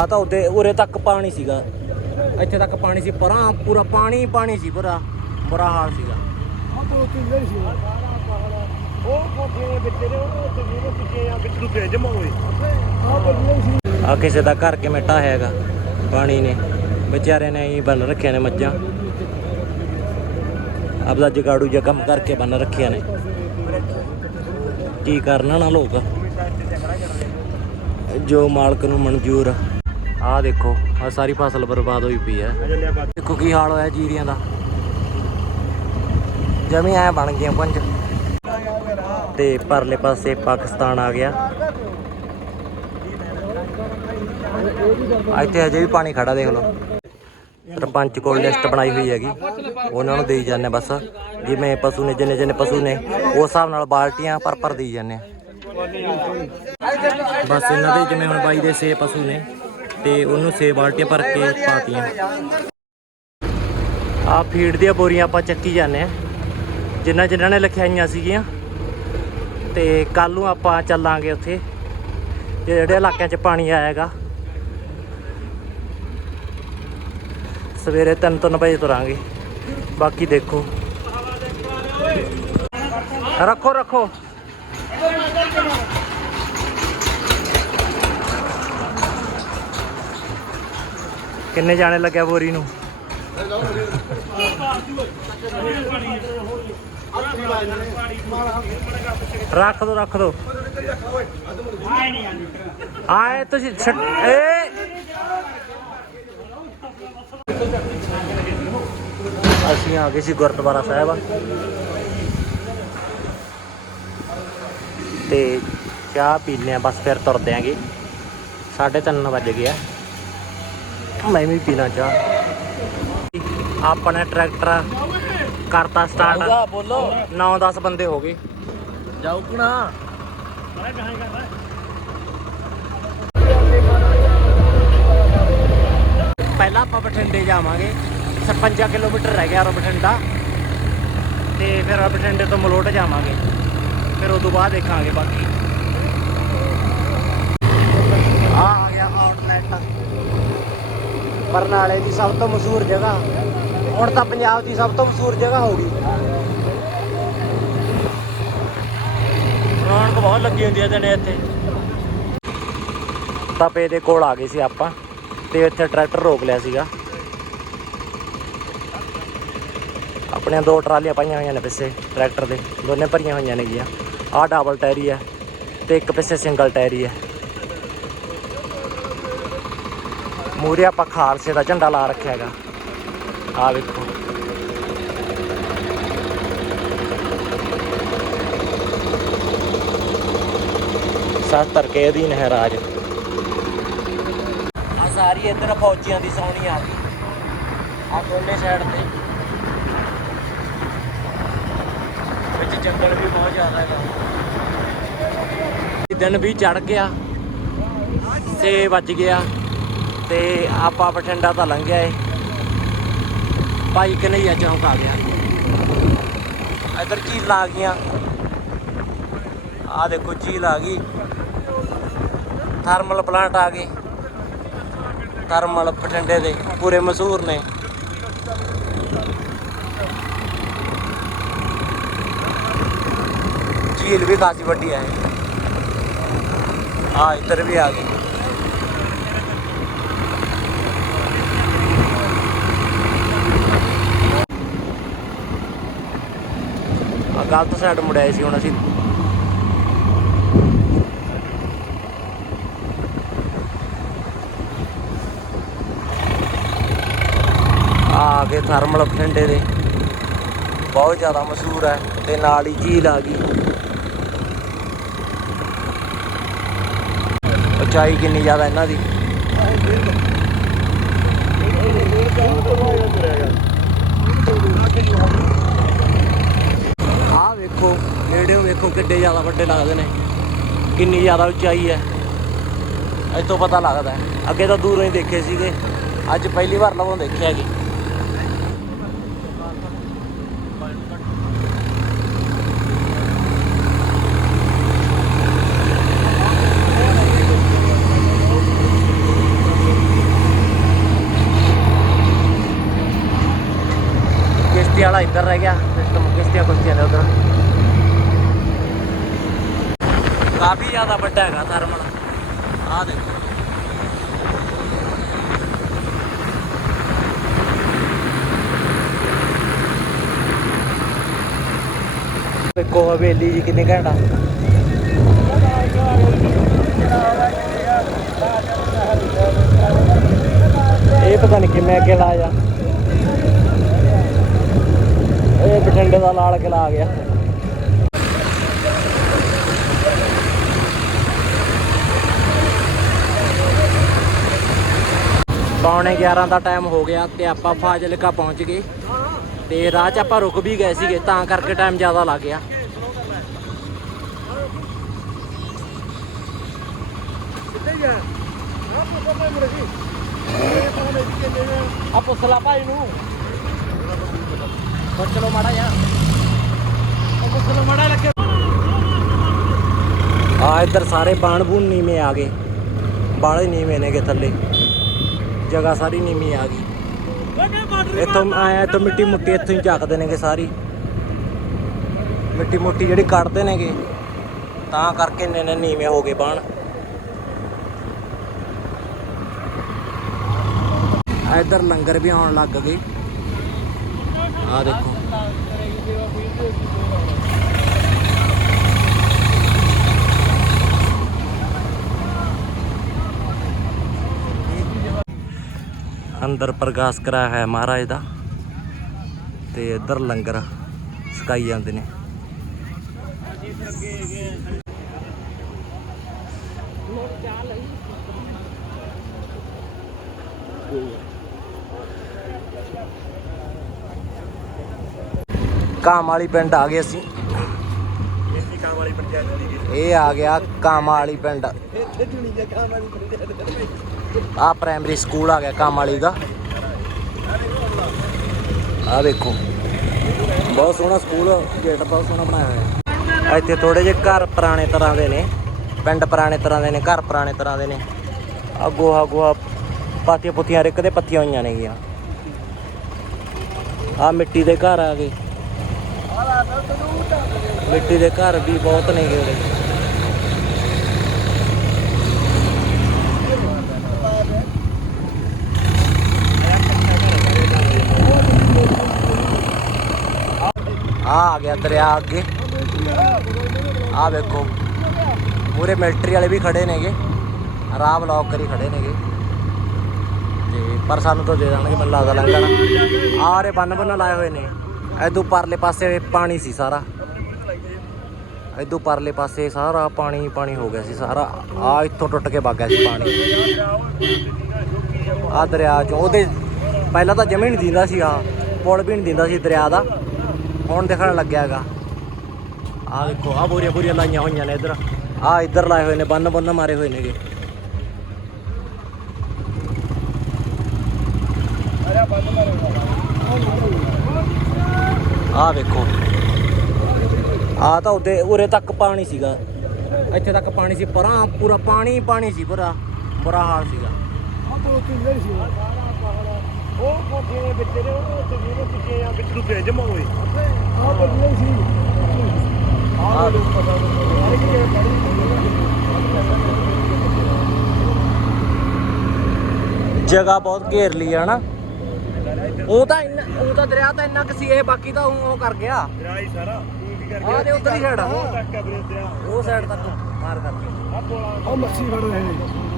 ਆ ਤਾਂ ਉੱਤੇ ਉਰੇ ਤੱਕ ਪਾਣੀ ਸੀਗਾ। ਇੱਥੇ ਤੱਕ ਪਾਣੀ ਸੀ ਪਰਾਂ ਪੂਰਾ ਪਾਣੀ ਪਾਣੀ ਸੀ ਪੂਰਾ ਬੁਰਾ ਹਾਲ ਸੀਗਾ। ਆ ਕਿਸੇ ਦਾ ਘਰ ਕਿਵੇਂ ਢਾਹਿਆ ਹੈਗਾ ਪਾਣੀ ਨੇ। ਵਿਚਾਰਿਆਂ ਨੇ ਐਂ ਬੰਨ ਰੱਖਿਆ ਨੇ ਮੱਝਾਂ। ਆਪਦਾ ਜਗਾੜੂ ਜਿਹਾ ਕੰਮ ਕਰਕੇ ਬੰਨ ਰੱਖਿਆ ਨੇ। ਕੀ ਕਰਨਾ ਨਾ ਲੋਕ। ਜੋ ਮਾਲਕ ਨੂੰ ਮਨਜ਼ੂਰ ਆ। ਆਹ ਦੇਖੋ ਆ ਸਾਰੀ ਫਸਲ ਬਰਬਾਦ ਹੋਈ ਪਈ ਹੈ। ਦੇਖੋ ਕੀ ਹਾਲ ਹੋਇਆ ਜੀਰੀਆਂ ਦਾ। ਜਮੀ ਐ ਬਣ ਗਈਆਂ ਪੰਜ। ਤੇ ਪਰਲੇ ਪਾਸੇ ਪਾਕਿਸਤਾਨ ਆ ਗਿਆ। ਇੱਥੇ ਹਜੇ ਵੀ ਪਾਣੀ ਖੜਾ, ਦੇਖ ਲਓ। ਸਰਪੰਚ ਕੋਲ ਲਿਸਟ ਬਣਾਈ ਹੋਈ ਹੈਗੀ। ਉਹਨਾਂ ਨੂੰ ਦੇਈ ਜਾਂਦੇ ਬਸ। ਜਿਵੇਂ ਪਸ਼ੂ ਨੇ, ਜਿੰਨੇ ਜਿੰਨੇ ਪਸ਼ੂ ਨੇ, ਉਸ ਹਿਸਾਬ ਨਾਲ ਬਾਲਟੀਆਂ ਭਰ ਭਰ ਦੇਈ ਜਾਂਦੇ ਬਸ ਇਹਨਾਂ ਦੇ ਜਿਵੇਂ ਹੁਣ ਬਾਈ ਦੇ 6 ਪਸ਼ੂ ਨੇ। ਤੇ ਉਹਨੂੰ 6 ਬਾਲਟੀਆਂ ਭਰ ਕੇ ਪਾਤੀਆਂ। ਆ ਫੀਡ ਦੀਆਂ ਬੋਰੀਆਂ ਆਪਾਂ ਚੱਕੀ ਜਾਂਦੇ ਆ ਜਿੰਨਾ ਜਿਨ੍ਹਾਂ ਨੇ ਲਿਖਾਈਆਂ ਸੀਗੀਆਂ, ਤੇ ਕੱਲ ਨੂੰ ਆਪਾਂ ਚੱਲਾਂਗੇ ਉੱਥੇ। ਜਿਹੜੇ ਇਲਾਕਿਆਂ 'ਚ ਪਾਣੀ ਆਏਗਾ। ਸਵੇਰੇ 3-3 ਵਜੇ ਤੁਰਾਂਗੇ। ਬਾਕੀ ਦੇਖੋ। ਰੱਖੋ ਰੱਖੋ। ਕਿੰਨੇ ਜਾਣੇ ਲੱਗਿਆ ਬੋਰੀ ਨੂੰ? ਰੱਖ ਦੋ ਰੱਖ ਦੋ। ਆਏ ਤੁਸੀਂ ਛੱਡ, ਏ! ਅਸੀਂ ਆ ਗਏ ਸੀ ਗੁਰਦੁਆਰਾ ਸਾਹਿਬ। ਤੇ ਚਾਹ ਪੀ ਲਿਆ ਬਸ ਫਿਰ ਤੁਰਦੇ ਆਂਗੇ। 3:30 ਵੱਜ ਗਿਆ ਮੈਂ ਵੀ ਪੀਣਾ ਚਾਹ। ਆਪਣੇ ਟਰੈਕਟਰ ਕਰਤਾ ਸਟਾਰਟ ਬੋਲੋ 9-10 ਬੰਦੇ ਹੋ ਗਏ। ਜਾਓ ਕੁਣਾ। ਪਹਿਲਾਂ ਆਪਾਂ ਬਠਿੰਡੇ ਜਾਵਾਂਗੇ। 56 ਕਿਲੋਮੀਟਰ ਰਹਿ ਗਿਆ ਬਠਿੰਡਾ। ਤੇ ਫਿਰ ਬਠਿੰਡੇ ਤੋਂ ਮਲੋਟ ਜਾਵਾਂਗੇ। ਫਿਰ ਉਸ ਤੋਂ ਬਾਅਦ ਦੇਖਾਂਗੇ ਬਾਕੀ। ਆ ਆ ਗਿਆ ਆਊਟਲੈਟ ਬਰਨਾਲੇ ਦੀ ਸਭ ਤੋਂ ਮਸ਼ਹੂਰ ਜਗ੍ਹਾ। ਹੁਣ ਤਾਂ ਪੰਜਾਬ ਦੀ ਸਭ ਤੋਂ ਮਸ਼ਹੂਰ ਜਗ੍ਹਾ ਹੋ ਗਈ। ਰੌਣਕ ਬਹੁਤ ਲੱਗੀ ਹੁੰਦੀ ਹੈ ਦਿਨੇ ਇੱਥੇ। ਤਪੇ ਦੇ ਕੋਲ ਆ ਗਏ ਸੀ ਆਪਾਂ ਤੇ ਇੱਥੇ ਟਰੈਕਟਰ ਰੋਕ ਲਿਆ ਸੀਗਾ। ਆਪਣੀਆਂ ਦੋ ਟਰਾਲੀਆਂ ਪਾਈਆਂ ਹੋਈਆਂ ਨੇ ਪਿੱਛੇ ਟਰੈਕਟਰ ਦੇ। ਦੋਨੇ ਭਰੀਆਂ ਹੋਈਆਂ ਨੇ ਗੀਆਂ। ਆਹ ਡਬਲ ਟਾਇਰੀ ਹੈ ਤੇ ਇੱਕ ਪਿੱਛੇ ਸਿੰਗਲ ਟਾਇਰੀ ਹੈ। ਮੂਰੇ ਆਪਾਂ ਖਾਲਸੇ ਦਾ ਝੰਡਾ ਲਾ ਰੱਖਿਆ ਹੈਗਾ। ਆ ਵੇਖੋ। ਸੱਤਰ ਕੇ ਅਧੀਨ ਹੈ ਰਾਜ ਆ ਸਾਰੀ ਇੱਧਰ ਫੌਜੀਆਂ ਦੀ ਸੌਣੀ ਆ। ਗਈ ਆ ਦੋਨੇ ਸਾਈਡ ਤੇ। ਵਿੱਚ ਜੰਗਲ ਵੀ ਬਹੁਤ ਜ਼ਿਆਦਾ ਹੈਗਾ। ਦਿਨ ਵੀ ਚੜ ਗਿਆ। 6 ਵੱਜ ਗਿਆ। ਤੇ ਆਪਾਂ ਬਠਿੰਡਾ ਤਾਂ ਲੰਘਿਆ ਏ। ਭਾਈ ਕਨਈਆ ਚੌਂਕ ਆ ਗਿਆ। ਇੱਧਰ ਝੀਲਾਂ ਆ ਗਈਆਂ। ਆ ਦੇਖੋ, ਝੀਲ ਆ ਗਈ। ਥਰਮਲ ਪਲਾਂਟ ਆ ਗਏ। ਥਰਮਲ ਬਠਿੰਡੇ ਦੇ, ਪੂਰੇ ਮਸ਼ਹੂਰ ਨੇ। ਝੀਲ ਵੀ ਕਾਫੀ ਵੱਡੀ ਹੈ ਆ ਇੱਧਰ ਵੀ ਆ ਗਈ। ਗਲਤ ਸਾਈਡ ਮੁੜਿਆ ਸੀ ਹੁਣ ਅਸੀਂ। ਆ ਗਏ ਥਰਮਲ ਬਠਿੰਡੇ ਦੇ। ਬਹੁਤ ਜ਼ਿਆਦਾ ਮਸ਼ਹੂਰ ਹੈ ਤੇ ਨਾਲ ਹੀ ਝੀਲ ਆ ਗਈ। ਉਚਾਈ ਕਿੰਨੀ ਜ਼ਿਆਦਾ ਇਹਨਾਂ ਦੀ। ਆਹ ਵੇਖੋ, ਨੇੜੇ ਨੂੰ ਵੇਖੋ ਕਿੱਡੇ ਜ਼ਿਆਦਾ ਵੱਡੇ ਲੱਗਦੇ ਨੇ। ਕਿੰਨੀ ਜ਼ਿਆਦਾ ਉਚਾਈ ਹੈ। ਇੱਥੋਂ ਪਤਾ ਲੱਗਦਾ ਅੱਗੇ ਤਾਂ ਦੂਰੋਂ ਹੀ ਦੇਖੇ ਸੀਗੇ। ਅੱਜ ਪਹਿਲੀ ਵਾਰ ਲਵੋਂ ਦੇਖਿਆ ਜੀ ਕਿਸ਼ਤੀ ਵਾਲਾ ਇੱਧਰ ਰਹਿ ਗਿਆ। ਸਿਸਟਮ ਕਿਸ਼ਤੀਆਂ ਕੁਸ਼ਤੀਆਂ ਨੇ ਉਧਰ। ਕਾਫੀ ਜ਼ਿਆਦਾ ਵੱਡਾ ਹੈਗਾ ਥਰਮਲ। ਆਹ ਦੇਖੋ। ਦੇਖੋ ਹਵੇਲੀ ਜੀ ਕਿੰਨੇ ਘੰਟਾ ਇਹ ਪਤਾ ਨਹੀਂ ਕਿਵੇਂ ਅੱਗੇ ਲਾ ਜਾ। ਇਹ ਬਠਿੰਡੇ ਦਾ ਲਾਲ ਕਿਲਾ ਆ ਗਿਆ। ਪੌਣੇ 11 ਦਾ ਟਾਈਮ ਹੋ ਗਿਆ ਤੇ ਆਪਾਂ ਫਾਜ਼ਿਲਕਾ ਪਹੁੰਚ ਗਏ। ਤੇ ਰਾਹ 'ਚ ਆਪਾਂ ਰੁਕ ਵੀ ਗਏ ਸੀਗੇ, ਤਾਂ ਕਰਕੇ ਟਾਈਮ ਜ਼ਿਆਦਾ ਲੱਗ ਗਿਆ। ਕਿੱਥੇ ਗਿਆ ਆ ਪੁੱਛੋ ਮੈਂ ਆ ਪੁੱਛ ਲਾ ਭਾਈ ਨੂੰ। ਪੁੱਛ ਲੋ ਮਾੜਾ ਯਾਰ ਪੁੱਛ ਲੋ ਮੜਾ ਲੱਗੇ। ਆ ਇੱਧਰ ਸਾਰੇ ਬਾਣ ਬੂਣ ਨੀਵੇਂ ਆ ਗਏ। ਬਾਲੇ ਨੀਵੇਂ ਨੇਗੇ ਥੱਲੇ। ਜਗ੍ਹਾ ਸਾਰੀ ਨੀਵੀਂ ਆ ਗਈ। ਇੱਥੋਂ ਆਇਆ, ਇੱਥੋਂ ਮਿੱਟੀ ਮੁੱਟੀ ਇੱਥੋਂ ਹੀ ਚੱਕਦੇ ਨੇਗੇ ਸਾਰੀ। ਮਿੱਟੀ ਮੁੱਟੀ ਜਿਹੜੀ ਕੱਢਦੇ ਨੇਗੇ, ਤਾਂ ਕਰਕੇ ਇੰਨੇ ਨੇ ਨੀਵੇਂ ਹੋ ਗਏ ਬਾਣ। ਇੱਧਰ ਲੰਗਰ ਵੀ ਆਉਣ ਲੱਗ ਗਏ। ਆ ਦੇਖੋ। ਅੰਦਰ ਪ੍ਰਕਾਸ਼ ਕਰਾਇਆ ਹੈ ਮਹਾਰਾਜ ਦਾ ਤੇ ਇੱਧਰ ਲੰਗਰ ਛਕਾਈ ਜਾਂਦੇ ਨੇ। ਕਾਮ ਵਾਲੀ ਪਿੰਡ ਆ ਗਏ ਅਸੀਂ। ਇਹ ਆ ਗਿਆ ਕਾਮਾ ਵਾਲੀ ਪਿੰਡ। ਇੱਥੇ ਜੁਣੀ ਜਾ ਕੰਮ ਵਾਲੀ ਪੰਚਾਇਤ ਆ ਪ੍ਰਾਇਮਰੀ ਸਕੂਲ ਆ ਗਿਆ ਕਾਮ ਵਾਲੀ ਦਾ। ਆ ਦੇਖੋ। ਬਹੁਤ ਸੋਹਣਾ ਸਕੂਲ ਗੇਟ ਬਹੁਤ ਸੋਹਣਾ ਬਣਾਇਆ ਹੋਇਆ ਇੱਥੇ ਥੋੜੇ ਜਿਹੇ ਘਰ ਪੁਰਾਣੇ ਤਰ੍ਹਾਂ ਦੇ ਨੇ, ਪਿੰਡ ਪੁਰਾਣੇ ਤਰ੍ਹਾਂ ਦੇ ਨੇ, ਘਰ ਪੁਰਾਣੇ ਤਰ੍ਹਾਂ ਦੇ ਨੇ। ਆ ਗੋਹਾ ਗੋਹਾ ਪਾਤੀਆਂ ਪੁੱਤੀਆਂ ਰਿੱਕ ਦੇ ਪੱਤੀਆਂ ਹੋਈਆਂ ਨੇ ਨੇਗੀਆਂ ਆ ਮਿੱਟੀ ਦੇ ਘਰ ਆ ਗਏ। ਮਿੱਟੀ ਦੇ ਘਰ ਵੀ ਬਹੁਤ ਨੇਗੇ ਉਹਦੇ। ਆ ਆ ਗਿਆ ਦਰਿਆ ਅੱਗੇ। ਆ ਵੇਖੋ। ਪੂਰੇ ਮਿਲਟਰੀ ਵਾਲੇ ਵੀ ਖੜੇ ਨੇਗੇ। ਰਾਹ ਬਲੌਕ ਕਰੀ ਖੜੇ ਨੇਗੇ। ਤੇ ਪਰ ਸਾਨੂੰ ਤਾਂ ਦੇ ਦੇਣਗੇ, ਮੈਨੂੰ ਲੱਗਦਾ ਲੰਘਣ। ਆ ਰੇ ਬੰਨ ਬੰਨ ਲਾਏ ਹੋਏ ਨੇ। ਇਦੋਂ ਪਰਲੇ ਪਾਸੇ ਪਾਣੀ ਸੀ ਸਾਰਾ। ਇਦੋਂ ਪਰਲੇ ਪਾਸੇ ਸਾਰਾ ਪਾਣੀ ਪਾਣੀ ਹੋ ਗਿਆ ਸੀ ਸਾਰਾ। ਆ ਇੱਥੋਂ ਟੁੱਟ ਕੇ ਵਗ ਗਿਆ ਸੀ ਪਾਣੀ। ਆ ਦਰਿਆ ਚ। ਉਹਦੇ ਪਹਿਲਾਂ ਤਾਂ ਜਮੇ ਨਹੀਂ ਦਿੰਦਾ ਸੀ ਆ ਪੁਲ ਵੀ ਨਹੀਂ ਦਿੰਦਾ ਸੀ ਦਰਿਆ ਦਾ। ਹੁਣ ਦਿਖਣ ਲੱਗਿਆ ਹੈਗਾ। ਆ ਦੇਖੋ ਆ ਬੋਰੀਆਂ ਬੋਰੀਆਂ ਲਾਈਆਂ ਹੋਈਆਂ ਨੇ ਇੱਧਰ। ਆ ਇੱਧਰ ਲਾਏ ਹੋਏ ਨੇ ਬੰਨ ਬੰਨ ਮਾਰੇ ਹੋਏ ਨੇਗੇ। ਆ ਵੇਖੋ। ਆ ਤਾਂ ਉੱਤੇ ਉਰੇ ਤੱਕ ਪਾਣੀ ਸੀਗਾ। ਇੱਥੇ ਤੱਕ ਪਾਣੀ ਸੀ ਪਰਾਂ ਪੂਰਾ ਪਾਣੀ ਪਾਣੀ ਸੀ ਪੂਰਾ। ਬੁਰਾ ਹਾਲ ਸੀਗਾ। ਆ ਦੋ ਤਿੰਨ ਦਿਨ ਸੀ ਉਹ ਕੋਠੇ ਦੇ ਵਿੱਚ ਨੇ ਉਹ ਤੇ ਜਿਹੜੇ ਪਿੱਛੇ ਆ ਵਿੱਚ ਨੂੰ ਭੇਜ ਜਮਾ ਹੋਏ ਆ ਬੰਦੇ ਸੀ। ਆ ਲੋਕ ਪਤਾ ਨਹੀਂ ਕਿ ਜਗ੍ਹਾ ਬਹੁਤ ਘੇਰ ਲਈ ਹੈ ਨਾ ਉਹ ਤਾਂ ਇੰਨਾ ਉਹ ਤਾਂ ਦਰਿਆ ਤਾਂ ਇੰਨਾ ਕੁ ਸੀ ਇਹ ਬਾਕੀ ਤਾਂ ਉਹ ਕਰ ਗਿਆ। ਰਾਈ ਸਾਰਾ ਤੂੰ ਕੀ ਕਰ ਆਹ ਤੇ ਉੱਧਰ ਹੀ ਛੱਡ। ਉਹ ਆ। ਸਾਈਡ ਤੱਕ ਮਾਰ ਕਰਕੇ। ਆ। ਮੱਛੀ ਫੜ ਰਹੇ ਨੇ।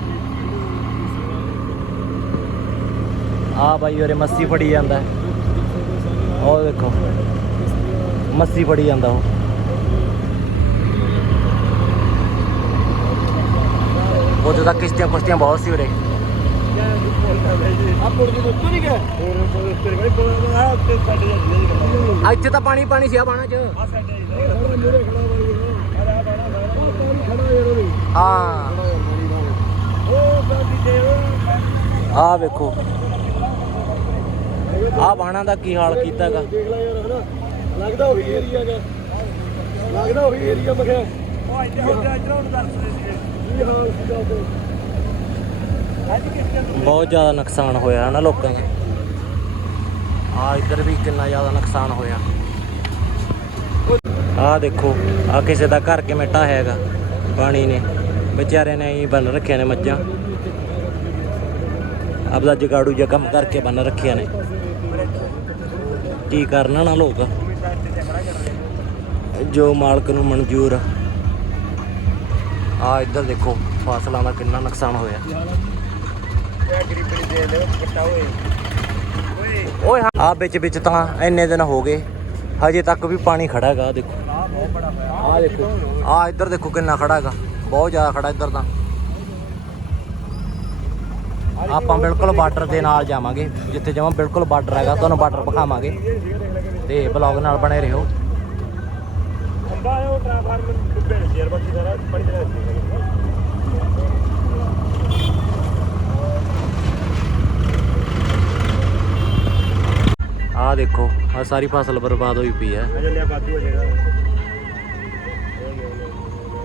ਆ ਬਾਈ ਉਰੇ ਮੱਸੀ ਫੜੀ ਜਾਂਦਾ। ਉਹ ਦੇਖੋ ਮੱਸੀ ਫੜੀ ਜਾਂਦਾ ਉਹ। ਉਹਦੇ ਤਾਂ ਕਿਸ਼ਤੀਆਂ ਕੁਸ਼ਤੀਆਂ ਬਹੁਤ ਸੀ ਉਰੇ। ਜਾਂਦੇ ਇੱਥੇ ਤਾਂ ਪਾਣੀ ਪਾਣੀ ਸੀ ਆ ਬਾਣਾ ਚ। ਹੈ। ਉਹ ਉਹ ਆ ਵੇਖੋ। ਆ ਬਾਣਾ ਦਾ ਕੀ ਹਾਲ ਕੀਤਾ ਹੈਗਾ ਦੇਖ ਲੈ ਯਾਰ ਹਨਾ? ਲੱਗਦਾ ਉਹੀ ਏਰੀਆ ਗਾ ਲੱਗਦਾ ਉਹੀ ਏਰੀਆ ਮਖਿਆ ਉਹ ਇੱਥੇ ਹੁੰਦੇ ਇੱਧਰ ਹੁਣ ਦੱਸਦੇ ਸੀਗੇ। ਕੀ ਹਾਲ ਸੀਗਾ ਉਹ ਅੱਜ ਕਿਸ ਬਹੁਤ ਜ਼ਿਆਦਾ ਨੁਕਸਾਨ ਹੋਇਆ ਹੈ ਨਾ ਲੋਕਾਂ ਦਾ। ਆ ਇੱਧਰ ਵੀ ਕਿੰਨਾ ਜ਼ਿਆਦਾ ਨੁਕਸਾਨ ਹੋਇਆ। ਆ ਦੇਖੋ ਆ ਕਿਸੇ ਦਾ ਘਰ ਕਿਵੇਂ ਹੈਗਾ ਪਾਣੀ ਨੇ। ਵਿਚਾਰਿਆਂ ਨੇ ਹੀ ਬੰਨ ਰੱਖਿਆ ਨੇ ਮੱਝਾਂ। ਆਪਦਾ ਜਗਾੜੂ ਜਿਹਾ ਕੰਮ ਕਰਕੇ ਬੰਨ ਰੱਖਿਆ ਨੇ। ਕੀ ਕਰਨਾ ਨਾ ਲੋਕ? ਜੋ ਮਾਲਕ ਨੂੰ ਮਨਜ਼ੂਰ ਆ। ਇੱਧਰ ਦੇਖੋ, ਫਸਲਾਂ ਦਾ ਕਿੰਨਾ ਨੁਕਸਾਨ ਹੋਇਆ। ਇਹ ਓਏ ਆ ਵਿੱਚ ਵਿੱਚ ਤਾਂ ਇੰਨੇ ਦਿਨ ਹੋ ਗਏ। ਹਜੇ ਤੱਕ ਵੀ ਪਾਣੀ ਖੜਾ ਹੈਗਾ ਦੇਖੋ। ਆ ਆ ਦੇਖੋ ਆ ਇੱਧਰ ਦੇਖੋ ਕਿੰਨਾ ਖੜਾ ਹੈਗਾ। ਬਹੁਤ ਜ਼ਿਆਦਾ ਖੜਾ ਇੱਧਰ ਤਾਂ। ਆਪਾਂ ਬਿਲਕੁਲ ਬਾਰਡਰ ਦੇ ਨਾਲ ਜਾਵਾਂਗੇ ਜਿੱਥੇ ਜਮਾਂ ਬਿਲਕੁਲ ਬਾਰਡਰ ਹੈਗਾ ਤੁਹਾਨੂੰ ਬਾਰਡਰ ਦਿਖਾਵਾਂਗੇ ਤੇ ਬਲੌਗ ਨਾਲ ਬਣੇ ਰਹੋ ਆ ਦੇਖੋ ਆ ਸਾਰੀ ਫਸਲ ਬਰਬਾਦ ਹੋਈ ਪਈ ਹੈ ਅਜੇ ਲਿਆ ਬਾਦੂ ਹੋ ਜਾਏਗਾ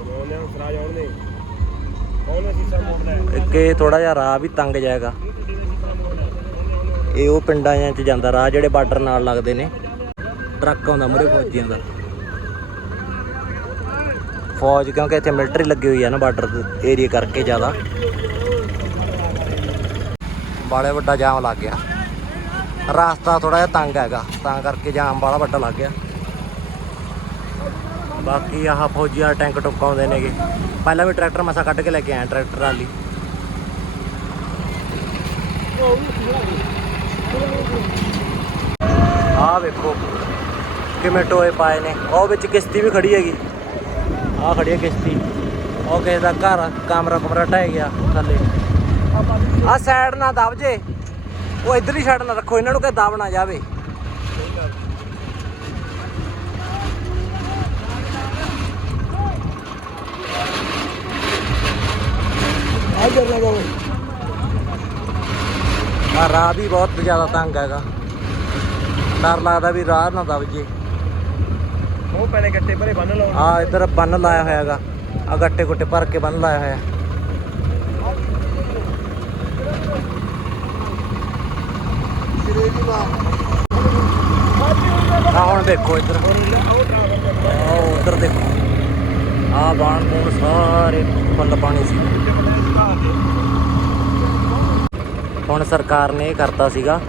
ਉਹਨੇ ਸਰਾਜ ਆਉਣੇ ਉਹਨੇ ਹੈ ਅੱਗੇ ਥੋੜਾ ਜਿਹਾ ਰਾਹ ਵੀ ਤੰਗ ਜਾਏਗਾ ਇਹ ਉਹ ਪਿੰਡਾਂ ਚ ਜਾਂਦਾ, ਰਾਹ ਜਿਹੜੇ ਬਾਰਡਰ ਨਾਲ ਲੱਗਦੇ ਨੇ। ਟਰੱਕ ਆਉਂਦਾ ਮੁਰੇ ਫੌਜੀਆਂ ਦਾ। ਫੌਜ ਕਿਉਂਕਿ ਇੱਥੇ ਮਿਲਟਰੀ ਲੱਗੀ ਹੋਈ ਆ ਨਾ ਬਾਰਡਰ ਏਰੀਆ ਕਰਕੇ ਜ਼ਿਆਦਾ। ਬਾਲੇ ਵੱਡਾ ਜਾਮ ਲੱਗ ਗਿਆ। ਰਾਸਤਾ ਥੋੜਾ ਜਿਹਾ ਤੰਗ ਹੈਗਾ, ਤਾਂ ਕਰਕੇ ਜਾਮ ਵਾਲਾ ਵੱਡਾ ਲੱਗ ਗਿਆ। ਬਾਕੀ ਆਹ ਫੌਜੀ ਆ ਟੈਂਕ ਟੁਕਾਉਂਦੇ ਨੇਗੇ। ਪਹਿਲਾਂ ਵੀ ਟਰੈਕਟਰ ਮਸਾ ਕੱਢ ਕੇ ਲੈ ਕੇ ਆਇਆ ਟਰੈਕਟਰ ਵਾਲੀ ਆਹ ਵੇਖੋ, ਕਿਵੇਂ ਟੋਏ ਪਾਏ ਨੇ। ਉਹ ਵਿੱਚ ਕਿਸ਼ਤੀ ਵੀ ਖੜੀ ਹੈਗੀ। ਆਹ ਖੜੀ ਹੈ ਕਿਸ਼ਤੀ। ਉਹ ਕਿਸੇ ਦਾ ਘਰ ਕਮਰਾ ਕਮਰਾ ਢਹਿ ਗਿਆ ਥੱਲੇ। ਆ ਸਾਈਡ ਨਾ ਦਬ ਜੇ। ਉਹ ਇਧਰਲੀ ਸਾਈਡ ਨਾ ਰੱਖੋ, ਇਹਨਾਂ ਨੂੰ ਕਿ ਦਬ ਨਾ ਜਾਵੇ। ਆ ਰਾਹ ਵੀ ਬਹੁਤ ਜ਼ਿਆਦਾ ਤੰਗ ਹੈਗਾ। ਡਰ ਲੱਗਦਾ ਵੀ ਰਾਹ ਨਾ ਦਬ ਜੇ ਉਹ ਪਹਿਲੇ ਗੱਟੇ ਭਰੇ ਬੰਨ ਲਾਉਣ। ਆ ਇਧਰ ਬੰਨ ਲਾਇਆ ਹੋਇਆ ਹੈਗਾ। ਆ ਗੱਟੇ ਗੁੱਟੇ ਭਰ ਕੇ ਬੰਨ ਲਾਇਆ ਹੋਇਆ। ਆ ਹੁਣ ਦੇਖੋ ਇੱਧਰ। ਆ ਉਧਰ ਦੇਖੋ। ਆ ਬਾਣ ਬੂਣ ਸਾਰੇ ਫੁੱਲ ਪਾਣੀ ਸੀ। ਹੁਣ ਸਰਕਾਰ ਨੇ ਇਹ ਕਰਤਾ ਸੀਗਾ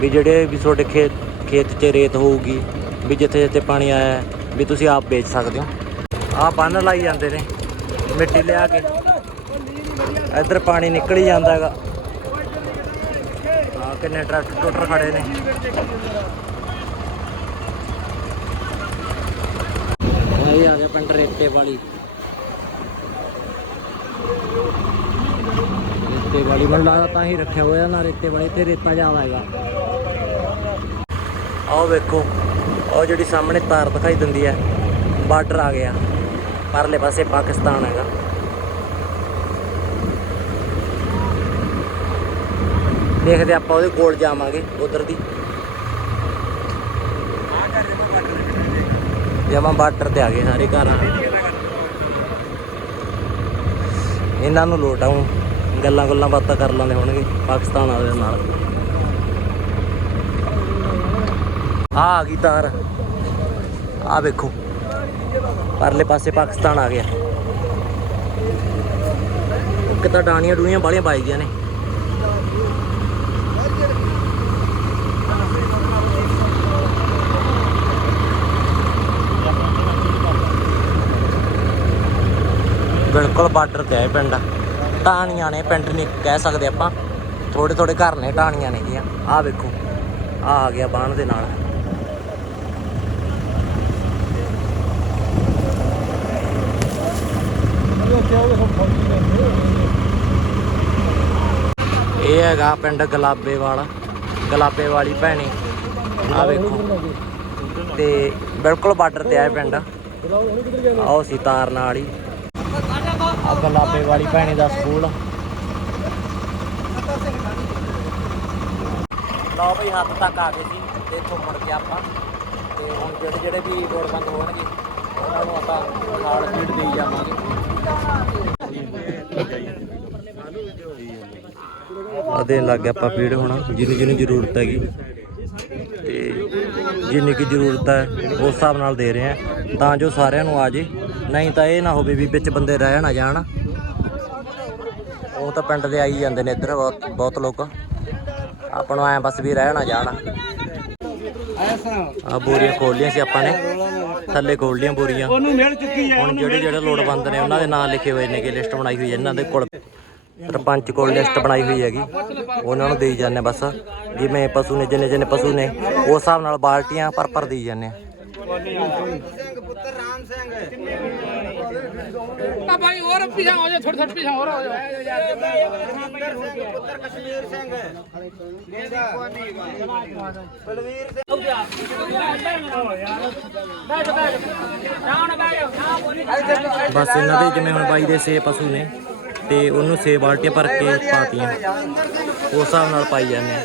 ਵੀ ਜਿਹੜੇ ਵੀ ਤੁਹਾਡੇ ਖੇਤ ਖੇਤ 'ਚ ਰੇਤ ਹੋਊਗੀ, ਵੀ ਜਿੱਥੇ ਜਿੱਥੇ ਪਾਣੀ ਆਇਆ ਵੀ ਤੁਸੀਂ ਆਪ ਵੇਚ ਸਕਦੇ ਹੋ। ਆਹ ਬੰਨ ਲਾਈ ਜਾਂਦੇ ਨੇ, ਮਿੱਟੀ ਲਿਆ ਕੇ। ਇੱਧਰ ਪਾਣੀ ਨਿਕਲ ਹੀ ਜਾਂਦਾ ਹੈਗਾ। ਆ ਕਿੰਨੇ ਟਰੈਕਟਰ ਟੋਟਰ ਖੜੇ ਨੇ। ਆਈ ਆ ਗਿਆ ਪਿੰਡ ਰੇਤੇ ਵਾਲੀ। ਰੇਤੇ ਵਾਲੀ ਮੈਨੂੰ ਲੱਗਦਾ ਤਾਂ ਹੀ ਰੱਖਿਆ ਹੋਇਆ ਨਾ ਰੇਤੇ ਵਾਲੀ ਤੇ ਰੇਤਾ ਜ਼ਿਆਦਾ ਹੈਗਾ ਆਓ ਵੇਖੋ ਉਹ ਜਿਹੜੀ ਸਾਹਮਣੇ ਤਾਰ ਦਿਖਾਈ ਦਿੰਦੀ ਹੈ, ਬਾਰਡਰ ਆ ਗਿਆ। ਪਰਲੇ ਪਾਸੇ ਪਾਕਿਸਤਾਨ ਹੈਗਾ। ਦੇਖਦੇ ਆਪਾਂ ਉਹਦੇ ਕੋਲ ਜਾਵਾਂਗੇ, ਉਧਰ ਦੀ। ਜਮਾ ਬਾਰਡਰ ਤੇ ਆ ਗਏ ਸਾਰੇ ਘਰ। ਇਹਨਾਂ ਨੂੰ ਲੋਟ ਆਉਂ ਗੱਲਾਂ ਗੱਲਾਂ ਬਾਤਾਂ ਕਰ ਲੈਂਦੇ ਹੋਣਗੇ, ਪਾਕਿਸਤਾਨ ਵਾਲੇ ਨਾਲ। ਆ ਆ ਗਈ ਤਾਰ। ਆ ਵੇਖੋ। ਪਰਲੇ ਪਾਸੇ ਪਾਕਿਸਤਾਨ ਆ ਗਿਆ। ਉਹ ਕਿਤਾ ਡਾਣੀਆਂ ਡੂਣੀਆਂ ਬਾਲੀਆਂ ਪਾਈ ਗਈਆਂ ਨੇ। ਬਿਲਕੁਲ ਬਾਰਡਰ ਤੇ ਹੈ ਪਿੰਡ। ਟਾਣੀਆਂ ਨੇ, ਪਿੰਡ ਨਹੀਂ ਕਹਿ ਸਕਦੇ ਆਪਾਂ। ਥੋੜੇ ਥੋੜੇ ਘਰ ਨੇ ਟਾਣੀਆਂ ਨੇ ਜੀਆਂ ਆਹ ਵੇਖੋ ਆ ਆ ਗਿਆ ਬਾਣ ਦੇ ਨਾਲ। ਇਹ ਹੈਗਾ ਪਿੰਡ ਗਲਾਬੇ ਵਾਲਾ ਗਲਾਬੇ ਵਾਲੀ ਭੈਣੀ। ਆ ਵੇਖੋ। ਤੇ ਬਿਲਕੁਲ ਬਾਰਡਰ ਤੇ ਆਏ ਪਿੰਡ। ਆਓ ਸੀ ਤਾਰ ਨਾਲ ਹੀ। ਆ ਗਲਾਬੇ ਵਾਲੀ ਭੈਣੀ ਦਾ ਸਕੂਲ। ਲਓ ਬਈ ਹੱਦ ਤੱਕ ਆ ਗਏ ਸੀ ਤੇ ਇੱਥੋਂ ਮੁੜ ਕੇ ਆਪਾਂ। ਤੇ ਹੁਣ ਜਿਹੜੇ ਜਿਹੜੇ ਵੀ ਰੋਡ ਬੰਦ ਹੋਣਗੇ ਉਹਨਾਂ ਨੂੰ ਆਪਾਂ ਨਾਲ ਫੀਡ ਦੇਈ ਜਾਵਾਂਗੇ। ਆ ਦੇਣ ਲੱਗ ਗਿਆ ਆਪਾਂ ਫੀਡ ਹੁਣ ਜਿਹਨੂੰ ਜਿਹਨੂੰ ਜ਼ਰੂਰਤ ਹੈਗੀ। ਤੇ ਜਿੰਨੀ ਕੀ ਜ਼ਰੂਰਤ ਹੈ ਉਸ ਹਿਸਾਬ ਨਾਲ ਦੇ ਰਹੇ ਆ ਤਾਂ ਜੋ ਸਾਰਿਆਂ ਨੂੰ ਆ ਜੇ। ਨਹੀਂ ਤਾਂ ਇਹ ਨਾ ਹੋਵੇ ਵੀ ਵਿੱਚ ਬੰਦੇ ਰਹਿ ਨਾ ਜਾਣ। ਉਹ ਤਾਂ ਪਿੰਡ ਦੇ ਆਈ ਜਾਂਦੇ ਨੇ ਇੱਧਰ ਬਹੁਤ ਬਹੁਤ ਲੋਕ। ਆਪਾਂ ਨੂੰ ਐ ਬਸ ਵੀ ਰਹਿ ਨਾ ਜਾਣ। ਆ ਬੋਰੀਆਂ ਖੋਲ ਸੀ ਆਪਾਂ ਨੇ। ਥੱਲੇ ਖੋਲੀਆਂ ਲਈਆਂ ਬੋਰੀਆਂ। ਉਹਨੂੰ ਮਿਲ ਚੁੱਕੀ ਹੈ ਹੁਣ ਜਿਹੜੇ ਜਿਹੜੇ ਲੋੜਵੰਦ ਨੇ ਉਹਨਾਂ ਦੇ ਨਾਂ ਲਿਖੇ ਹੋਏ ਨੇ ਕਿ ਲਿਸਟ ਬਣਾਈ ਹੋਈ ਹੈ। ਇਹਨਾਂ ਦੇ ਕੋਲ ਸਰਪੰਚ ਕੋਲ ਲਿਸਟ ਬਣਾਈ ਹੋਈ ਹੈਗੀ। ਉਹਨਾਂ ਨੂੰ ਦੇਈ ਜਾਂਦੇ ਬਸ। ਜਿਵੇਂ ਪਸ਼ੂ ਨੇ, ਜਿੰਨੇ ਜਿੰਨੇ ਪਸ਼ੂ ਨੇ, ਉਸ ਹਿਸਾਬ ਨਾਲ ਬਾਲਟੀਆਂ ਭਰ ਭਰ ਦੇਈ ਜਾਂਦੇ ਆ ਆ ਭਾਈ ਹੋਰ ਪਿਛਾ ਹੋ ਜਾ ਥੋੜਾ ਥੋੜਾ ਪਿਛਾ ਹੋਰ ਹੋ ਜਾ। ਬਸ ਇਹਨਾਂ ਦੇ ਜਿਵੇਂ ਹੁਣ ਬਾਈ ਦੇ 6 ਪਸ਼ੂ ਨੇ, ਤੇ ਉਹਨੂੰ 6 ਬਾਲਟੀਆਂ ਭਰ ਕੇ ਪਾਤੀਆਂ। ਉਸ ਹਿਸਾਬ ਨਾਲ ਪਾਈ ਜਾਂਦੇ ਆ।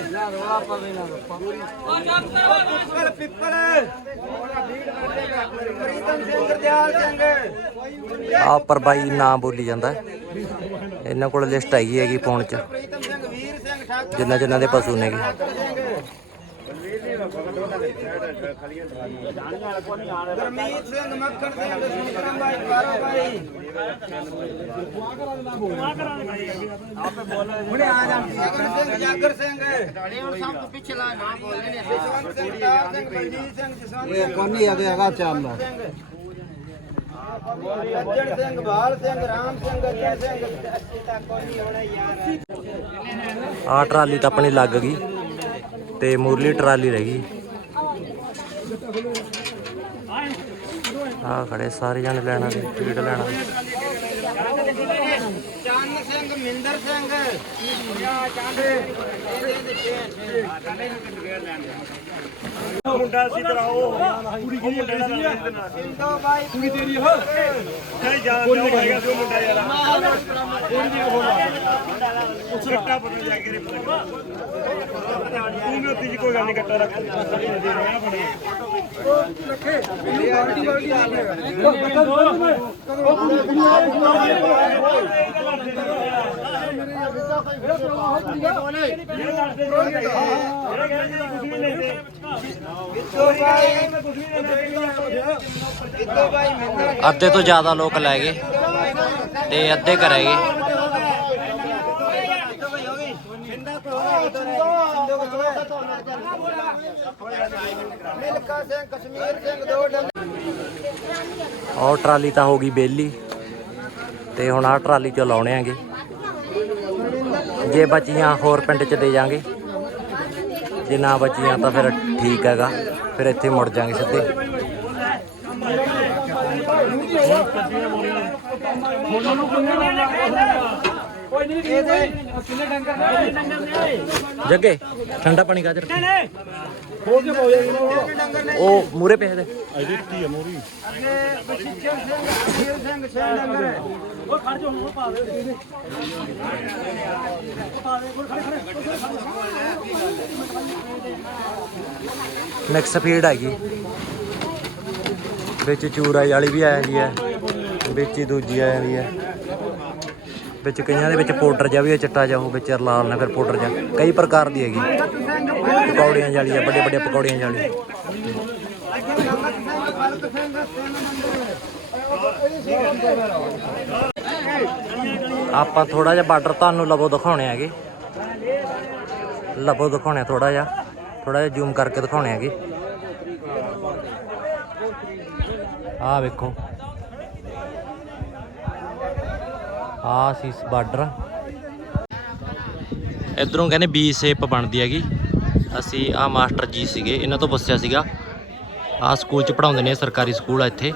ਆ ਉੱਪਰ ਬਾਈ ਨਾਂ ਬੋਲੀ ਜਾਂਦਾ। ਇਹਨਾਂ ਕੋਲ ਲਿਸਟ ਆਈ ਹੈਗੀ ਫੋਨ 'ਚ। ਜਿੰਨਾ ਜਿੰਨਾ ਦੇ ਪਸ਼ੂ ਨੇਗੇ। ਗੁਰਮੀਤ ਸਿੰਘ ਮੱਖਣ ਸਿੰਘ ਸੁਖਰਾਮ ਭਾਈ ਕਾਰੋ ਭਾਈ ਹੁਣੇ ਆ ਜਾ। ਜਾਗਰ ਸਿੰਘ ਜਾਗਰ ਸਿੰਘ ਹੁਣ ਸਭ ਤੋਂ ਪਿਛਲਾ ਨਾਮ ਬੋਲਦੇ ਨੇ ਜਸਵੰਤ ਸਿੰਘ ਤਾਰ ਸਿੰਘ ਬਲਜੀਤ ਸਿੰਘ ਜਸਵੰਤ ਸਿੰਘ। ਕੋਨੀ ਆ ਗਿਆ ਚੱਲ ਗੱਜਣ ਸਿੰਘ। ਬਾਲ ਸਿੰਘ ਰਾਮ ਸਿੰਘ ਗੱਜਣ ਸਿੰਘ। ਅੱਛੀ ਤਾਂ ਕੋਨੀ ਹੋਣਾ ਯਾਰ ਆਹ ਟਰਾਲੀ ਤਾਂ ਆਪਣੀ ਲੱਗ ਗਈ। ਤੇ ਮੁਰਲੀ ਟਰਾਲੀ ਰਹਿ ਗਈ। ਆ ਖੜੇ ਸਾਰੇ ਜਣੇ ਲੈਣਾ ਤੇ ਫੀਡ ਲੈਣਾ ਚੰਨ ਸਿੰਘ ਮਿੰਦਰ ਸਿੰਘ ਮੁੰਡਾ ਸੀ ਤੇਰਾ, ਉਹ ਕੁੜੀ ਕੀ ਮੁੰਡੇ ਦਾ ਨਾਮ ਬਾਈ ਕੁੜੀ ਤੇਰੀ ਉਹ ਨਹੀਂ ਜਾਣਦਾ ਉਹ ਹੈਗਾ ਸੀ ਮੁੰਡਾ ਯਾਰ। ਉਹ ਨਹੀਂ ਉਹ ਉਸ ਰੱਟਾ ਪਤਾ ਜਾ ਕੇ ਰੇ ਤੂੰ ਵੀ ਉੱਤੀ ਕੋਈ ਗੱਲ ਨਹੀਂ ਕੱਟਾ ਰੱਖ ਦੇ ਰਿਹਾ ਬਣੇ ਸਿੰਧੋ ਬਾਈ ਮਿੰਦਰ ਅੱਧੇ ਤੋਂ ਜ਼ਿਆਦਾ ਲੋਕ ਲੈ ਗਏ ਤੇ ਅੱਧੇ ਘਰੇ ਗਏ ਸਿੰਘ ਕਸ਼ਮੀਰ ਸਿੰਘ ਦੋ ਡੰਗ ਉਹ ਟਰਾਲੀ ਤਾਂ ਹੋ ਗਈ ਬੇਲੀ ਤੇ ਹੁਣ ਆਹ ਟਰਾਲੀ ਚੋਂ ਲਾਉਣੇ ਆਂਗੇ। ਜੇ ਬਚੀਆਂ ਹੋਰ ਪਿੰਡ ਚ ਦੇ ਜਾਾਂਗੇ। ਜੇ ਨਾ ਬਚੀਆਂ ਤਾਂ ਫਿਰ ਠੀਕ ਹੈਗਾ, ਫਿਰ ਇੱਥੇ ਮੁੜ ਜਾਾਂਗੇ ਸਿੱਧੇ। ਜੱਗੇ ਠੰਡਾ ਪਾਣੀ ਗਾਜਰ ਉਹ ਮੂਰੇ ਪਏ ਦੇ ਅਜੇ ਕੀ ਹੈ ਮੋਰੀ। ਅੱਗੇ ਬਸ਼ੀਰ ਸਿੰਘ ਕਸ਼ਮੀਰ ਸਿੰਘ ਛੇ ਡੰਗਰ ਮਿਕਸ ਫੀਡ ਹੈਗੀ ਵਿੱਚ ਚੂਰਾ ਵਾਲੀ ਵੀ ਆ ਜਾਂਦੀ ਹੈ। ਵਿੱਚ ਹੀ ਦੂਜੀ ਆ ਜਾਂਦੀ ਹੈ। ਵਿੱਚ ਕਈਆਂ ਦੇ ਵਿੱਚ ਪਾਊਡਰ ਜਿਹਾ ਵੀ ਹੈ ਚਿੱਟਾ ਜਿਹਾ, ਉਹ ਵਿੱਚ ਲਾਲ ਨਾਲ ਫਿਰ ਪਾਊਡਰ ਜਿਹਾ। ਕਈ ਪ੍ਰਕਾਰ ਦੀ ਹੈਗੀ। ਪਕੌੜੀਆਂ ਵਾਲੀ ਆ ਵੱਡੇ ਵੱਡੇ ਪਕੌੜੀਆਂ ਵਾਲੀ। ਆਪਾਂ ਥੋੜਾ ਜਿਹਾ ਬਾਰਡਰ ਤੁਹਾਨੂੰ ਲਵੋ ਦਿਖਾਉਣੇ ਹੈਗੇ। ਲਵੋ ਦਿਖਾਉਣੇ ਥੋੜਾ ਜਿਹਾ। ਥੋੜਾ ਜਿਹਾ ਜ਼ੂਮ ਕਰਕੇ ਦਿਖਾਉਣੇ ਹੈਗੇ। ਆਹ ਵੇਖੋ। ਆਹ ਸੀ ਬਾਰਡਰ ਇਧਰੋਂ ਕਹਿੰਦੇ ਬੀ ਸ਼ੇਪ ਬਣਦੀ ਹੈਗੀ। ਅਸੀਂ ਆ ਮਾਸਟਰ ਜੀ ਸੀਗੇ ਇਹਨਾਂ ਤੋਂ ਪੁੱਛਿਆ ਸੀਗਾ। ਆ ਸਕੂਲ ਚ ਪੜਾਉਂਦੇ ਨੇ ਸਰਕਾਰੀ ਸਕੂਲ ਆ ਇੱਥੇ।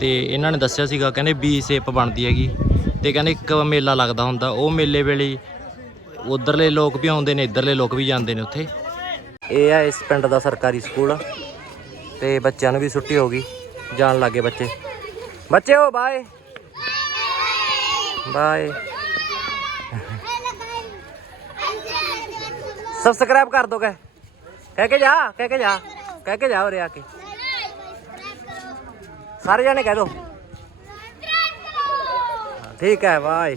ਤੇ ਇਹਨਾਂ ਨੇ ਦੱਸਿਆ ਸੀਗਾ ਕਹਿੰਦੇ ਬੀ ਸ਼ੇਪ ਬਣਦੀ ਹੈਗੀ। ਤੇ ਕਹਿੰਦੇ ਇੱਕ ਮੇਲਾ ਲੱਗਦਾ ਹੁੰਦਾ ਉਹ ਮੇਲੇ ਵੇਲੇ ਉਧਰਲੇ ਲੋਕ ਵੀ ਆਉਂਦੇ ਨੇ ਇਧਰਲੇ ਲੋਕ ਵੀ ਜਾਂਦੇ ਨੇ ਉੱਥੇ। ਇਹ ਆ ਇਸ ਪਿੰਡ ਦਾ ਸਰਕਾਰੀ ਸਕੂਲ ਤੇ ਬੱਚਿਆਂ ਨੂੰ ਵੀ ਛੁੱਟੀ ਹੋ ਗਈ ਜਾਣ ਲੱਗੇ ਬੱਚੇ। ਬੱਚਿਓ ਬਾਏ। ਬਾਏ। ਸਬਸਕ੍ਰਾਈਬ ਕਰ ਦੋਗੇ ਕਹਿ। ਕੇ ਜਾ, ਕਹਿ ਕੇ ਜਾ, ਕਹਿ ਕੇ ਜਾ ਉਰੇ ਆ ਕੇ। ਸਾਰੇ ਜਾਣੇ ਕਹਿ ਦੋ। ਠੀਕ ਹੈ, ਬਾਏ।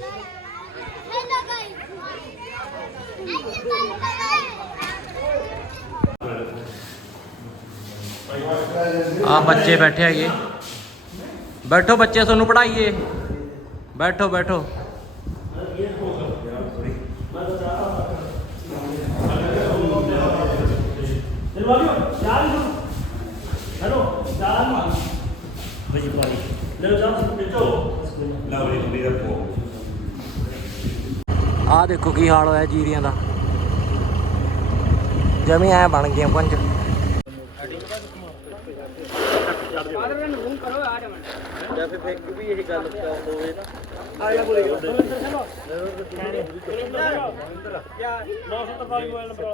ਆ ਬੱਚੇ ਬੈਠੇ ਹੈਗੇ। ਬੈਠੋ ਬੱਚੇ, ਤੁਹਾਨੂੰ ਪੜਾਈਏ ਬੈਠੋ ਬੈਠੋ। ਆ ਦੇਖੋ ਕੀ ਹਾਲ ਹੋਇਆ ਜੀਰੀਆਂ ਦਾ। ਜਮੀ ਐ ਬਣ ਗਈਆਂ ਪੰਜ।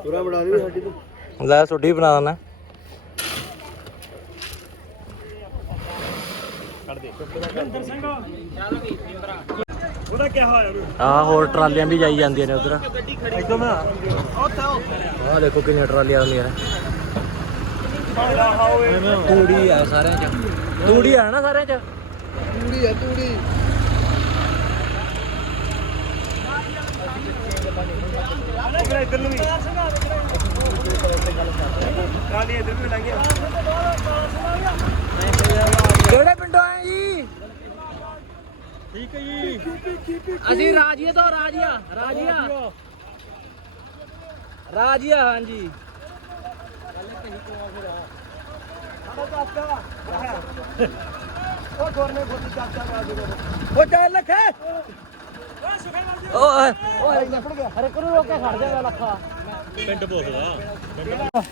ਪੂਰਾ ਬਣਾ ਲਈ ਸਾਡੀ ਤੂੰ ਲੈ ਸੁੱਡੀ ਬਣਾ ਦੇਣਾ ਉਹਦਾ ਕੀ ਹੋਇਆ ਉਹਨੂੰ ਆ ਹੋਰ ਟਰਾਲੀਆਂ ਵੀ ਜਾਈ ਜਾਂਦੀਆਂ ਨੇ ਉਧਰ। ਇੱਕਦਮ ਆ ਦੇਖੋ ਕਿੰਨੀਆਂ ਟਰਾਲੀਆਂ ਆਉਂਦੀਆਂ ਨੇ। ਤੂੜੀ ਆ ਸਾਰਿਆਂ 'ਚ। ਤੂੜੀ ਆ ਨਾ ਸਾਰਿਆਂ 'ਚ। ਤੂੜੀ ਆ ਤੂੜੀ। ਉਹ ਇੱਧਰ ਨੂੰ ਵੀ। ਟਰਾਲੀ ਇੱਧਰ ਵੀ ਲਾਂਗੇ ਕਿਹੜੇ ਪਿੰਡੋਂ ਆਏ ਜੀ? ਠੀਕ ਹੈ ਜੀ। ਅਸੀਂ ਰਾਜੀਏ ਤੋਂ ਰਾਜੀਆ ਰਾਜੀਆ। ਰਾਜੀਆ ਹਾਂਜੀ। ਉਹ ਗੋਰਨੇ ਖੁਦ ਚਾਚਾ ਗਾ ਦੇ ਉਹ ਚੱਲ ਲਖੇ ਓਏ ਓਏ। ਲੱਪੜ ਗਿਆ ਹਰੇ ਕੋਲ ਰੋਕ ਕੇ ਖੜ ਜਾਗਾ ਲੱਖਾ ਪਿੰਡ ਬੋਤਦਾ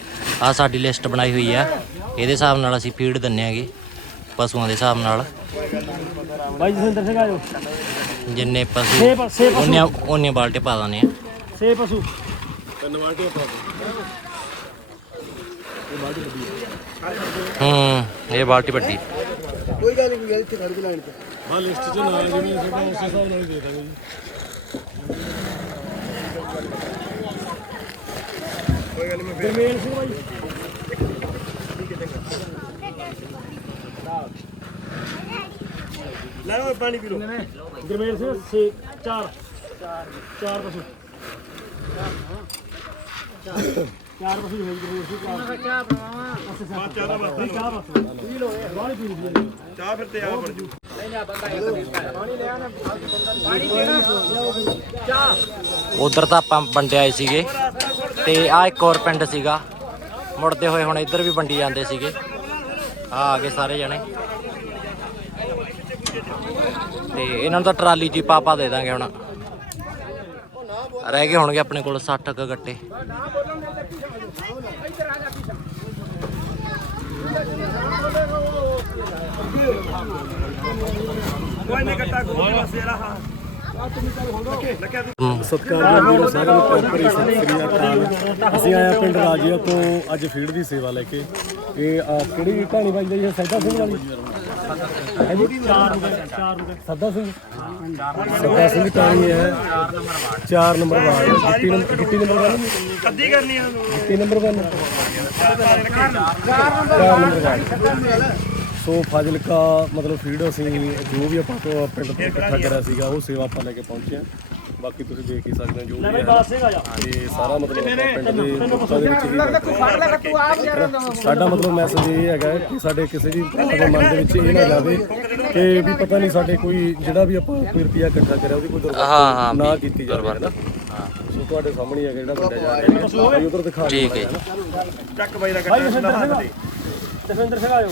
ਆ ਸਾਡੀ ਲਿਸਟ ਬਣਾਈ ਹੋਈ ਆ। ਇਹਦੇ ਹਿਸਾਬ ਨਾਲ ਅਸੀਂ ਫੀਡ ਦਿੰਨੇ ਆਗੇ ਪਸ਼ੂਆਂ ਦੇ ਹਿਸਾਬ ਨਾਲ। ਬਾਈ ਜਸਿੰਦਰ ਸਿੰਘ ਆਜੋ। ਜਿੰਨੇ ਪਸ਼ੂ ਪ-। ਉਹਨੇ ਉਹਨੇ ਬਾਲਟੇ ਪਾ ਦਾਨੇ ਆ। ਸੇ ਪਸ਼ੂ। ਹੂੰ ਇਹ ਬਾਲਟੀ ਵੱਡੀ। ਕੋਈ ਗੱਲ ਨਹੀਂ ਗੱਲ ਇੱਥੇ ਖੜ ਕੇ ਲਾਈਨ ਤੇ। ਹਾਂ ਲਿਸਟ 'ਚ ਨਾਲ ਜਿਵੇਂ ਤੁਹਾਡਾ ਉਸੇ ਹਿਸਾਬ ਨਾਲ ਹੀ ਦੇ ਦਾਂਗੇ ਜੀ। ਕੋਈ ਗੱਲ ਨਹੀਂ ਮੈਂ ਗਰਮੇਲ ਸਿੰਘ ਬਾਈ। ਲੈ ਓਏ ਪਾਣੀ ਪੀ ਲੋ ਗਰਮੇਲ ਸਿੰਘ ਛੇ ਚਾਰ ਚਾਰ ਪਸ਼ੂ। ਚਾਰ ਪਸ਼ੂ ਹੈ ਗਰਮੇਲ ਸਿੰਘ ਚਾਰ। ਚਾਹ ਬਣਾਵਾ। ਚਾਹ ਦਾ ਬਸ ਚਾਹ ਬਸ। ਪੀ ਲੋ ਬਾਹਲੀ ਪੀ ਲਈ ਚਾਹ ਫਿਰ ਤੇ ਆ ਬਣ ਜੂ। ਉਧਰ ਤਾਂ ਆਪਾਂ ਵੰਡੇ ਆਏ ਸੀਗੇ ਤੇ ਆ ਇੱਕ ਹੋਰ ਪਿੰਡ ਸੀਗਾ। ਮੁੜਦੇ ਹੋਏ ਹੁਣ ਇੱਧਰ ਵੀ ਵੰਡੀ ਜਾਂਦੇ ਸੀਗੇ। ਆ ਆ ਗਏ ਸਾਰੇ ਜਣੇ। ਤੇ ਇਹਨਾਂ ਨੂੰ ਤਾਂ ਟਰਾਲੀ 'ਚ ਹੀ ਪਾਪਾ ਦੇ ਦਾਂਗੇ ਹੁਣ। ਰਹਿ ਗਏ ਹੋਣਗੇ ਆਪਣੇ ਕੋਲ 60 ਕ ਗੱਟੇ। ਸਤਿਕਾਰ ਜੀ ਸਾਰਿਆਂ ਨੂੰ ਪਿਆਰ ਭਰੀ ਸਤਿ ਸ੍ਰੀ ਅਕਾਲ ਅਸੀਂ ਆਇਆ ਪਿੰਡ ਰਾਜੀਆ ਤੋਂ ਅੱਜ ਫੀਲਡ ਦੀ ਸੇਵਾ ਲੈ ਕੇ। ਇਹ ਆਹ, ਕਿਹੜੀ ਕਹਾਣੀ ਬਾਈ ਜੀ ਸੈਦਾ ਸਿੰਘ ਵਾਲੀ? ਸੱਦਾ ਸਿੰਘ ਸੱਦਾ ਸਿੰਘ ਕਹਾਣੀ ਹੈ 4 ਨੰਬਰ ਵਾਰਡ ਗਿੱਟੀ ਨੰਬਰ ਗਿੱਟੀ ਨੰਬਰ ਵਾਰਡ ਕੱਦੀ ਕਰਨੀ ਆ ਗਿੱਟੀ ਨੰਬਰ ਵਾਰਡ ਚਾਰ ਨੰਬਰ ਵਾਰਡ ਸੋ ਫਾਜ਼ਿਲਕਾ ਮਤਲਬ ਫੀਡ ਅਸੀਂ ਜੋ ਵੀ ਆਪਾਂ ਤੋਂ ਪਿੰਡ ਤੋਂ ਇਕੱਠਾ ਕਰਿਆ ਸੀਗਾ ਉਹ ਸੇਵਾ ਆਪਾਂ ਲੈ ਕੇ ਪਹੁੰਚੇ ਹਾਂ ਬਾਕੀ ਤੁਸੀਂ ਦੇਖ ਹੀ ਸਕਦੇ ਹੋ ਜੋ ਵੀ ਹੈ। ਤੇ ਸਾਰਾ ਮਤਲਬ ਪਿੰਡ ਦੇ ਲੋਕਾਂ ਦੇ ਵਿੱਚ ਹੀ ਕਰਦੇ ਹਾਂ। ਸਾਡਾ ਮਤਲਬ ਮੈਸੇਜ ਇਹ ਹੈਗਾ ਕਿ ਸਾਡੇ ਕਿਸੇ ਵੀ ਮਨ ਦੇ ਵਿੱਚ ਇਹ ਨਾ ਜਾਵੇ ਕਿ ਵੀ ਪਤਾ ਨਹੀਂ ਸਾਡੇ ਕੋਈ ਜਿਹੜਾ ਵੀ ਆਪਾਂ ਕੋਈ ਰੁਪਿਆ ਇਕੱਠਾ ਕਰਿਆ ਉਹਦੀ ਕੋਈ ਹਾਂ, ਹਾਂ, ਦੁਰਵਰਤੋਂ ਨਾ ਕੀਤੀ ਜਾਵੇ ਹੈ ਨਾ? ਸੋ ਤੁਹਾਡੇ ਸਾਹਮਣੇ ਹੀ ਜਿਹੜਾ ਵੱਡਾ ਜਾ ਰਿਹਾ। ਹੈ ਉਧਰ ਦਿਖਾ ਦਿਓ ਠੀਕ ਹੈ ਜੀ। ਚੱਕ ਬਾਈ ਦਾ ਕੱਟਾ ਨਾ ਹੱਥ ਦੇ। ਦਵਿੰਦਰ ਸਿੰਘ ਆਇਓ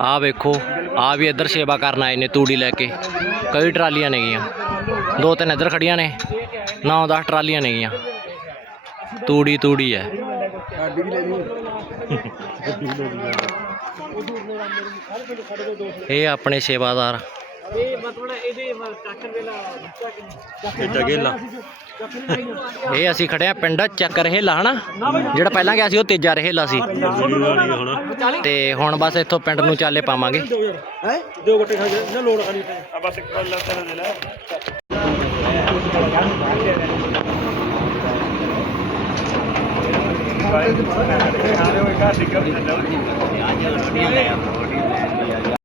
ਆ ਵੇਖੋ ਆ ਵੀ ਇੱਧਰ ਸੇਵਾ ਕਰਨ ਆਏ ਨੇ ਤੂੜੀ ਲੈ ਕੇ। ਕਈ ਟਰਾਲੀਆਂ ਨੇਗੀਆਂ ਦੋ ਤਿੰਨ ਇੱਧਰ ਖੜੀਆਂ ਨੇ 9-10 ਟਰਾਲੀਆਂ ਨੇਗੀਆਂ ਤੂੜੀ ਤੂੜੀ ਹੈ। ਵੀ ਲੈ ਲਈ ਇਹ ਆਪਣੇ ਸੇਵਾਦਾਰ ਇਹ ਅਸੀਂ ਖੜੇ ਆ ਪਿੰਡ ਚੱਕਰ ਹੇਲਾ ਹਨਾ? ਜਿਹੜਾ ਪਹਿਲਾਂ ਗਿਆ ਸੀ, ਉਹ ਤੇਜਾ ਰਹੇਲਾ ਸੀ। ਤੇ ਹੁਣ ਬਸ ਇੱਥੋਂ ਪਿੰਡ ਨੂੰ ਚਾਲੇ ਪਾਵਾਂਗੇ। ਹੈ ਦੋ ਗੱਟੇ ਖਾ ਜਾ ਲੋੜ ਖਾਲੀ ਆ ਬਸ ਇੱਕ ਗੱਲ ਤੇਰੇ ਦੇ ਲੈ ਬਾਈ ਹਾਰੇ ਹੋਏ ਘਰ ਦੀ ਗੱਲ